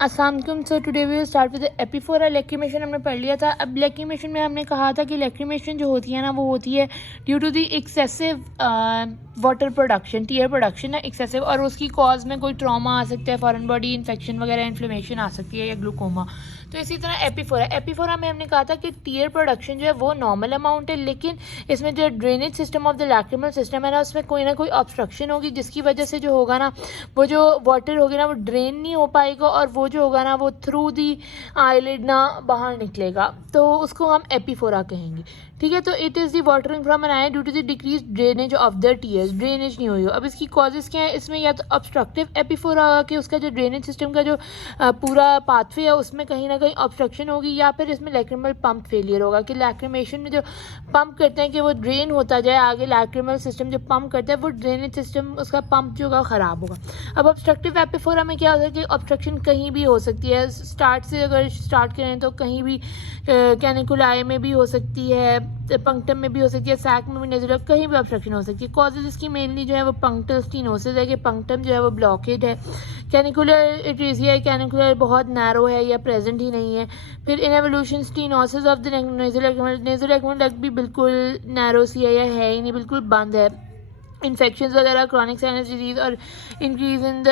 अस्सलाम वालेकुम। So today we will start with epiphora. Lacrimation हमने पढ़ लिया था। अब लैक्रिमेशन में हमने कहा था कि लैक्रिमेशन जो होती है ना वो होती है due to the excessive water production, tear production है एक्सेसिव, और उसकी कॉज में कोई ट्रॉमा आ सकता है, फॉरेन बॉडी इन्फेक्शन वगैरह, इन्फ्लेमेशन आ सकती है या ग्लूकोमा। तो इसी तरह एपीफोरा में हमने कहा था कि टीयर प्रोडक्शन जो है वो नॉर्मल अमाउंट है, लेकिन इसमें जो drainage system of the lacrimal system है ना उसमें कोई ना कोई ऑब्स्ट्रक्शन होगी, जिसकी वजह से जो होगा ना वो जो वाटर होगी ना वो ड्रेन नहीं हो पाएगा और वो जो होगा ना वो थ्रू दी आईलिड ना बाहर निकलेगा, तो उसको हम एपीफोरा कहेंगे। ठीक है, तो it is the watering from an eye due to the decrease drainage of the tears. Drainage नहीं हुई हो। अब इसकी कॉजेज क्या है? इसमें या तो ऑब्स्ट्रक्टिव एपीफोरा होगा कि उसका जो ड्रेनेज सिस्टम का जो पूरा पाथवे है उसमें कहीं ना कहीं ऑब्स्ट्रक्शन होगी, या फिर इसमें लैक्रिमल पंप फेलियर होगा कि लैक्रिमेशन में जो पंप करते हैं कि वो ड्रेन होता जाए आगे, लैक्रिमल सिस्टम जो पंप करता है वो ड्रेनेज सिस्टम उसका पंप जो होगा ख़राब होगा। अब ऑब्स्ट्रक्टिव एपीफोरा में क्या होता है कि ऑब्स्ट्रक्शन कहीं भी हो सकती है। स्टार्ट से अगर स्टार्ट करें तो कहीं भी कैनिकुलाई में भी हो सकती है, पंक्टम में भी हो सकती है, सैक में भी, नेजुलर कहीं भी ऑब्स्ट्रक्शन हो सकती है। कॉजेज इसकी मेनली जो है वो पंक्टल स्टीनोसिस है कि पंक्टम जो है वो ब्लॉकेड है। कैनिकुलर इट्रीजिया, कैनिकुलर बहुत नैरो है या प्रेजेंट ही नहीं है। फिर involution stenosis of the नेजुलर डक्ट भी बिल्कुल नैरो सी है या है ही नहीं, बिल्कुल बंद है। इन्फेक्शंस वगैरह, क्रॉनिक साइनस डिजीज और increase in the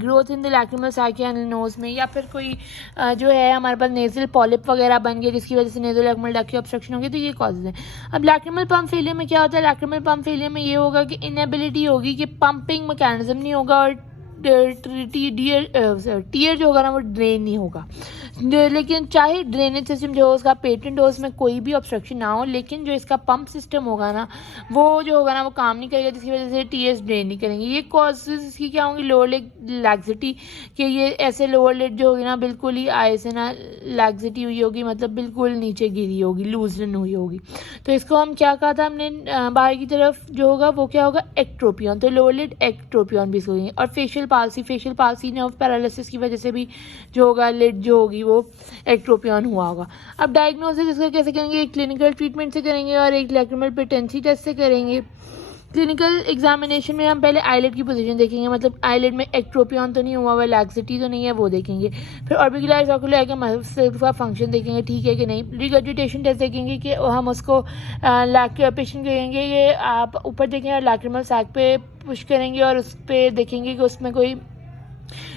growth in the lacrimal साइकी एंड नोज में, या फिर कोई जो है हमारे पास नेजल पॉलिप वगैरह बन गए जिसकी वजह से नेजल लैक्रिमल डक्ट की ऑब्स्ट्रक्शन होगी, तो ये कॉजेज हैं। अब लैक्रिमल पंप फेलियर में क्या होता है? लैक्रिमल पंप फेलियर में ये होगा कि इनएबिलिटी होगी कि पंपिंग मैकेनिज्म नहीं होगा और टीयर जो होगा ना वो ड्रेन नहीं होगा। लेकिन चाहे ड्रेनेज सिस्टम जो हो उसका पेटेंट हो, उसमें कोई भी ऑब्स्ट्रक्शन ना हो, लेकिन जो इसका पंप सिस्टम होगा ना वो जो होगा ना वो काम नहीं करेगा, जिसकी वजह से टीयर्स ड्रेन नहीं करेंगे। ये कॉजेज इसकी क्या होंगी? लोअर लिड लैक्सिटी, कि ये ऐसे लोअर लिड जो होगी ना बिल्कुल ही आए से ना लैक्सिटी हुई होगी, मतलब बिल्कुल नीचे गिरी होगी, लूजन हुई होगी। तो इसको हम क्या कहा था हमने? बाहर की तरफ जो होगा वो क्या होगा? एक्ट्रोपियन। तो लोअर लिड एक्ट्रोपियन भी इसको कहेंगे। और फेशियल पाल्सी नर्व पैरालिसिस की वजह से भी जो होगा लिड जो होगी वो एक्ट्रोपियन हुआ होगा। अब डायग्नोसिस इसका कैसे करेंगे? एक क्लिनिकल ट्रीटमेंट से करेंगे और एक लैक्रिमल पेटेंसी टेस्ट से करेंगे। क्लिनिकल एग्जामिनेशन में हम पहले आईलिड की पोजीशन देखेंगे, मतलब आईलिड में एक्ट्रोपियन तो नहीं हुआ हुआ, लैक्सिटी तो नहीं है, वो देखेंगे। फिर ऑर्बिकुलर ऑक्यूलर का मसल का फंक्शन देखेंगे, ठीक है कि नहीं। रिगर्जिटेशन टेस्ट देखेंगे कि हम उसको पेशेंट कहेंगे कि आप ऊपर देखेंगे और लैक्रिमल सैक पे पुश करेंगे और उस पर देखेंगे कि उसमें कोई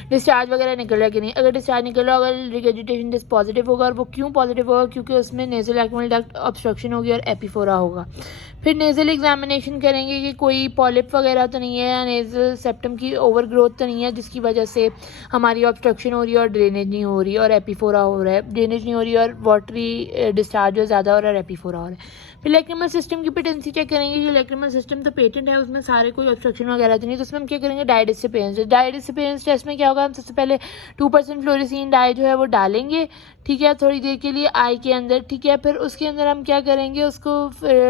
डिस्चार्ज वगैरह निकल रहा है कि नहीं। अगर डिस्चार्ज निकल रहा होगा, रिगर्जिटेशन टेस्ट पॉजिटिव होगा, और वो क्यों पॉजिटिव होगा? क्योंकि उसमें नेजल लैक्रिमल डक्ट ऑब्स्ट्रक्शन होगी और एपीफोरा होगा। फिर नेजल एग्जामिनेशन करेंगे कि कोई पॉलिप वगैरह तो नहीं है या नेजल सेप्टम की ओवर ग्रोथ तो नहीं है जिसकी वजह से हमारी ऑब्स्ट्रक्शन हो रही है और ड्रेनेज नहीं हो रही और एपीफोरा हो रहा है। ड्रेनेज नहीं हो रही और वाटरी डिस्चार्ज ज़्यादा हो रहा है और एपीफोरा हो रहा है। फिर लैक्रिमल सिस्टम की पेटेंसी चेक करेंगे कि लैक्रिमल सिस्टम तो पेटेंट है, उसमें सारे कोई ऑब्स्ट्रक्शन वगैरह तो नहीं, तो उसमें हम क्या करेंगे? डाई डिसिपेरेंस टेस्ट में क्या होगा? हम सबसे पहले 2% फ्लोरेसिन डाई जो है वो डालेंगे, ठीक है, थोड़ी देर के लिए आई के अंदर, ठीक है। फिर उसके अंदर हम क्या करेंगे? उसको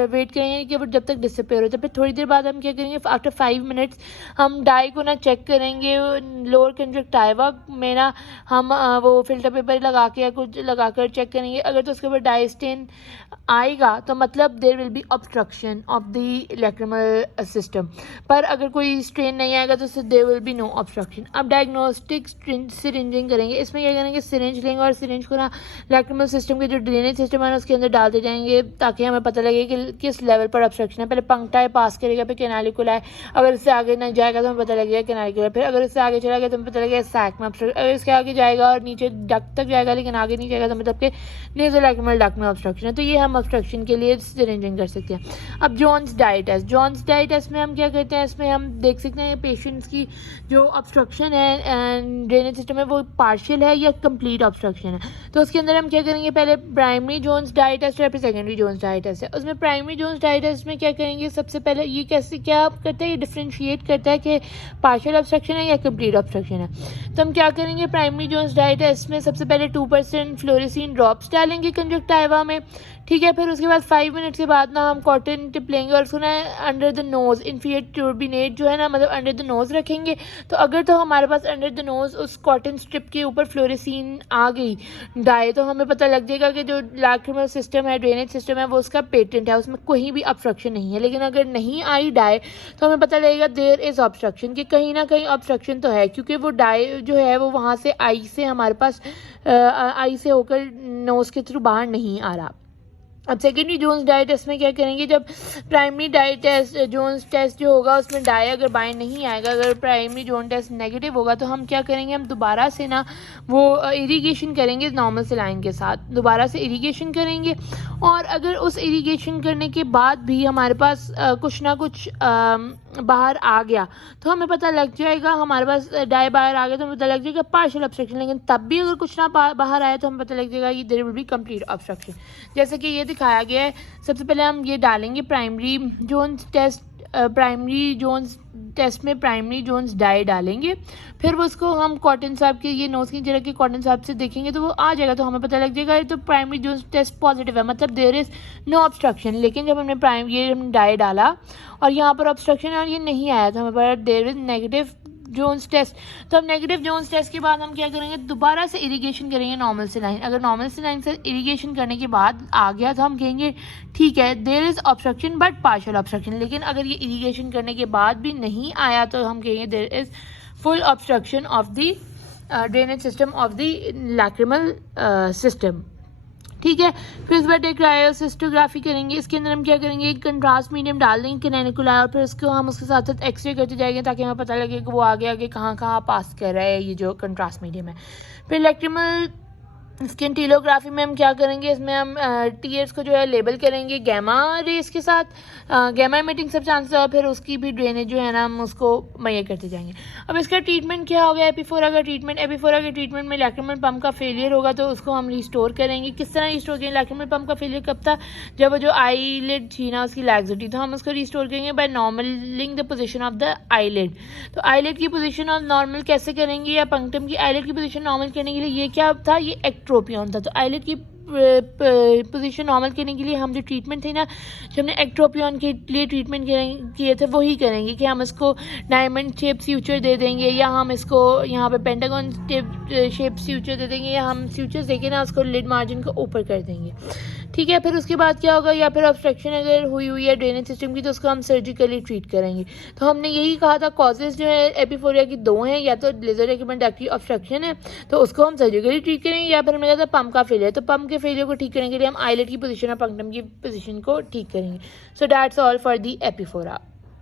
वेट करेंगे कि जब तक डिसअपेयर होता है। फिर थोड़ी देर बाद हम क्या करेंगे? आफ्टर 5 मिनट्स हम डाई को ना चेक करेंगे लोअर कंजक्टाइवा में ना, हम वो फिल्टर पेपर लगा के या कुछ लगा कर चेक करेंगे। अगर तो उसके ऊपर डाई स्टेन आएगा तो मतलब there will be obstruction of the lacrimal system, पर अगर कोई स्ट्रेन नहीं आएगा तो there will be no obstruction. अब डायग्नोस्टिक सिरिंजिंग करेंगे। इसमें क्या करेंगे? सिरिंज लेंगे और सिरिंज को ना लैक्रिमल सिस्टम के जो ड्रेनेज सिस्टम है ना उसके अंदर डालते जाएंगे ताकि हमें पता लगे कि किस लेवल पर ऑब्स्ट्रक्शन है। पहले पंक्टाए पास करेगा, फिर कैनालिकुलाई, अगर इससे आगे नहीं जाएगा तो हमें पता लगेगा कैनालिकुलाई, फिर अगर इससे आगे चला गया तो हमें पता लगेगा सैक में ऑब्स्ट्रक्शन, अगर इसके आगे जाएगा और नीचे डक्ट तक जाएगा लेकिन आगे नहीं जाएगा तो मतलब कि नेजल लैक्रिमल डक्ट में ऑब्स्ट्रक्शन है। तो ये हम ऑब्स्ट्रक्शन के लिए सिरिंजिंग कर सकते हैं। अब जोन्स डाई टेस्ट में हम क्या करते हैं? इसमें हम देख सकते हैं पेशेंट्स की जो ऑब्स्ट्रक्शन है ड्रेनेज सिस्टम में वो पार्शियल है या कंप्लीट ऑब्स्ट्रक्शन है। तो उसके अंदर हम क्या करेंगे? पहले प्राइमरी जोन्स डाई टेस्ट है, फिर सेकेंडरी जोन्स डाई टेस्ट है। उसमें प्राइमरी जोन्स डाई टेस्ट में क्या करेंगे? सबसे पहले ये क्या करता है? ये डिफ्रेंशिएट करता है कि पार्शियल ऑब्स्ट्रक्शन है या कंप्लीट ऑब्स्ट्रक्शन है। तो हम क्या करेंगे? प्राइमरी जोन्स डाई टेस्ट में सबसे पहले 2% फ्लोरेसिन ड्रॉप्स डालेंगे कंजक्टाइवा में, ठीक है। फिर उसके बाद 5 मिनट्स के बाद ना हम कॉटन टिप लेंगे और उसको ना अंडर द नोज़ इन्फीरियर ट्यूबिनेट जो है ना मतलब अंडर द नोज़ रखेंगे। तो अगर तो हमारे पास अंडर द नोज़ उस कॉटन स्ट्रिप के ऊपर फ्लोरेसीन आ गई डाई, तो हमें पता लग जाएगा कि जो लैक्रिमल सिस्टम है, ड्रेनेज सिस्टम है, वो उसका पेटेंट है, उसमें कोई भी ऑब्स्ट्रक्शन नहीं है। लेकिन अगर नहीं आई डाई तो हमें पता लगेगा देयर इज़ ऑब्स्ट्रक्शन, कि कहीं ना कहीं ऑब्स्ट्रक्शन तो है, क्योंकि वो डाई जो है वो वहाँ से आई से हमारे पास आई से होकर नोज़ के थ्रू बाहर नहीं आ रहा। अब सेकेंडरी जोन्स डाई टेस्ट में क्या करेंगे, जब primary dye test Jones test जो होगा उसमें डाई अगर बाइंड नहीं आएगा, अगर प्राइमरी जोन टेस्ट नेगेटिव होगा, तो हम क्या करेंगे, हम दोबारा से ना वो इरिगेशन करेंगे नॉर्मल सेलाइन के साथ, दोबारा से इरिगेशन करेंगे। और अगर उस इरिगेशन करने के बाद भी हमारे पास कुछ ना कुछ बाहर आ गया, तो हमें पता लग जाएगा, हमारे पास डाई बाहर आ गया तो हमें पता लग जाएगा पार्शियल ऑब्स्ट्रक्शन। लेकिन तब भी अगर कुछ ना बाहर आया तो हमें पता लग जाएगा कि there will be complete obstruction. जैसे कि ये दिखाया गया है, सबसे पहले हम ये डालेंगे primary Jones test, primary Jones test में प्राइमरी जोन्स डाई डालेंगे, फिर वो उसको हम कॉटन साहब के ये नोज़ की जगह के कॉटन साहब से देखेंगे तो वो आ जाएगा, तो हमें पता लग जाएगा तो प्राइमरी जोन्स टेस्ट पॉजिटिव है, मतलब देयर इज़ नो ऑब्स्ट्रक्शन। लेकिन जब हमने ये हमने डाई डाला और यहाँ पर ऑब्स्ट्रक्शन और ये नहीं आया, तो हमें पता there is negative Jones test. तो अब नेगेटिव जोन्स टेस्ट के बाद हम क्या करेंगे, दोबारा से इरिगेशन करेंगे नॉर्मल सेलाइन। अगर नॉर्मल सेलाइन से इरिगेशन करने के बाद आ गया तो हम कहेंगे ठीक है there is obstruction but partial obstruction. लेकिन अगर ये इरिगेशन करने के बाद भी नहीं आया तो हम कहेंगे there is full obstruction of the drainage system of the lacrimal system. ठीक है, फिर इस बार एक क्रायोसिस्टोग्राफी करेंगे। इसके अंदर हम क्या करेंगे, एक कंट्रास्ट मीडियम डाल देंगे कैनिकुला, और फिर उसको हम उसके साथ साथ एक्सरे करते जाएंगे ताकि हमें पता लगे कि वो आगे आगे कहाँ कहाँ पास कर रहा है ये जो कंट्रास्ट मीडियम है। फिर इलेक्ट्रिमल स्किन टीलोग्राफी में हम क्या करेंगे, इसमें हम टीयर्स को जो है लेबल करेंगे गैमा रेस के साथ, गैमा इमिटिंग सब्सटेंस, और फिर उसकी भी ड्रेनेज जो है ना हम उसको मुहैया करते जाएंगे। अब इसका ट्रीटमेंट क्या होगा, एपीफोरा का ट्रीटमेंट। एपीफोरा के ट्रीटमेंट में लैक्रिमल पम्प का फेलियर होगा तो उसको हम रिस्टोर करेंगे। किस तरह रिस्टोर करेंगे, लैक्रिमल पम्प का फेलियर कब था, जब वो जो आईलिड थी ना उसकी लैक्सिटी, तो हम उसको रिस्टोर करेंगे by normalizing the position of the eyelid. तो आईलिड की पोजीशन ऑफ नॉर्मल कैसे करेंगे, या पंक्टम की आईलिड की पोजीशन नॉर्मल करने के लिए ये क्या था, ये एक्ट्रोपियन था। तो आईलिड की पोजीशन नॉर्मल करने के लिए हम जो ट्रीटमेंट थे ना, जो हमने एक्ट्रोपियन के लिए ट्रीटमेंट किए थे वही करेंगे, कि हम इसको डायमंड शेप फ्यूचर दे देंगे, या हम इसको यहाँ पे पेंटागन शेप फ्यूचर दे देंगे, या हम फ्यूचर्स देके ना उसको लिड मार्जिन को ऊपर कर देंगे। ठीक है, फिर उसके बाद क्या होगा, या फिर ऑब्स्ट्रक्शन अगर हुई है ड्रेनेज सिस्टम की तो उसको हम सर्जिकली ट्रीट करेंगे। तो हमने यही कहा था कॉजेज जो है एपीफोरिया की दो हैं, या तो लेजर रेकमेंडेटरी ऑब्स्ट्रक्शन है तो उसको हम सर्जिकली ट्रीट करेंगे, या फिर हमने कहा था पम्प का फेलियर, तो पम्प के फेलियर को ठीक करने के लिए हम आईलेट की पोजीशन और पंक्टम की पोजीशन को ठीक करेंगे। So that's all for the एपीफोरा।